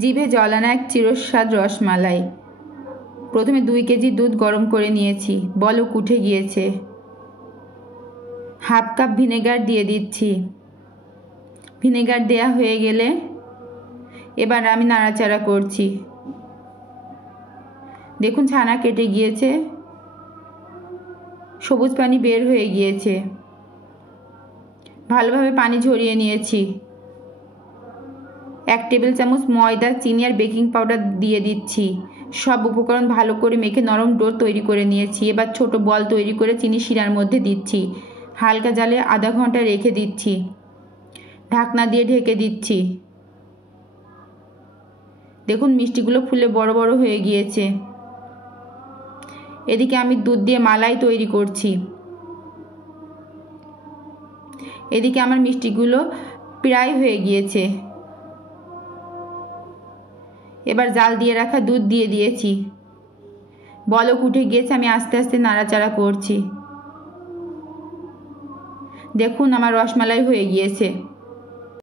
জিভে জল আনা এক চিরস্বাদ রসমালাই। প্রথমে 2 কেজি দুধ গরম করে নিয়েছি, বলক উঠে গিয়েছে। হাফ কাপ ভিনেগার দিয়ে দিচ্ছি। ভিনেগার দেয়া হয়ে গেলে এবার আমি নাড়াচাড়া করছি। দেখুন ছানা কেটে গিয়েছে, সবুজ পানি বের হয়ে গিয়েছে। ভালোভাবে পানি ঝরিয়ে নিয়েছি। 1 টেবিল চামচ ময়দা, চিনি আর বেকিং পাউডার দিয়ে দিচ্ছি। সব উপকরণ ভালো করে মেখে নরম ডো তৈরি করে নিয়েছি। এবার ছোট বল তৈরি করে চিনি শিরার মধ্যে দিচ্ছি। হালকা জালে আধা ঘন্টা রেখে দিচ্ছি। ঢাকনা দিয়ে ঢেকে দিচ্ছি। দেখুন মিষ্টিগুলো ফুলে বড় বড় হয়ে গিয়েছে। এদিকে আমি দুধ দিয়ে মালাই তৈরি করছি। এদিকে আমার মিষ্টিগুলো প্রায় হয়ে গিয়েছে। এবার জাল দিয়ে রাখা দুধ দিয়ে দিয়েছি। বলক উঠে গিয়েছে, আমি আস্তে আস্তে নাড়াচাড়া করছি। দেখুন আমার রসমালাই হয়ে গিয়েছে।